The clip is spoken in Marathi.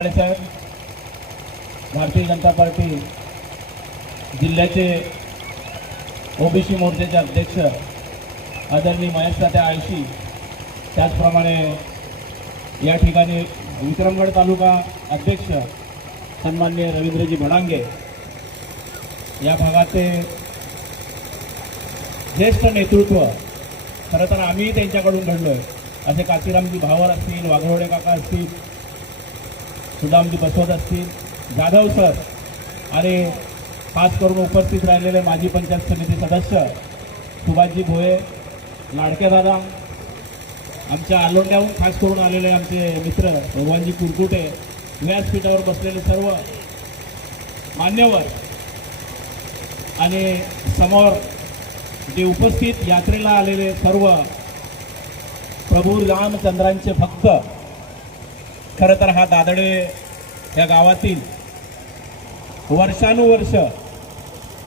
साहेब, भारतीय जनता पार्टी जिल्ह्याचे ओबीसी मोर्चाचे अध्यक्ष आदरणीय महेश तात्या आळशी, त्याचप्रमाणे या ठिकाणी विक्रमगड तालुका अध्यक्ष सन्माननीय रवींद्रजी भडांगे, या भागाचे ज्येष्ठ नेतृत्व, खरं तर आम्ही त्यांच्याकडून घडलो आहे, असे काशीरामजी भावर असतील, वाघरोडे काका असतील, सुदामजी बसवत असतील, जाधव सर आणि खास करून उपस्थित राहिलेले माजी पंचायत समिती सदस्य सुभाषजी भोये, लाडके दादा, आमच्या आलोंड्याहून खास करून आलेले आमचे मित्र भगवानजी कुरकुटे, व्यासपीठावर बसलेले सर्व मान्यवर आणि समोर जे उपस्थित यात्रेला आलेले सर्व प्रभू रामचंद्रांचे भक्त. खरं तर हा दादडे या गावातील वर्षानुवर्ष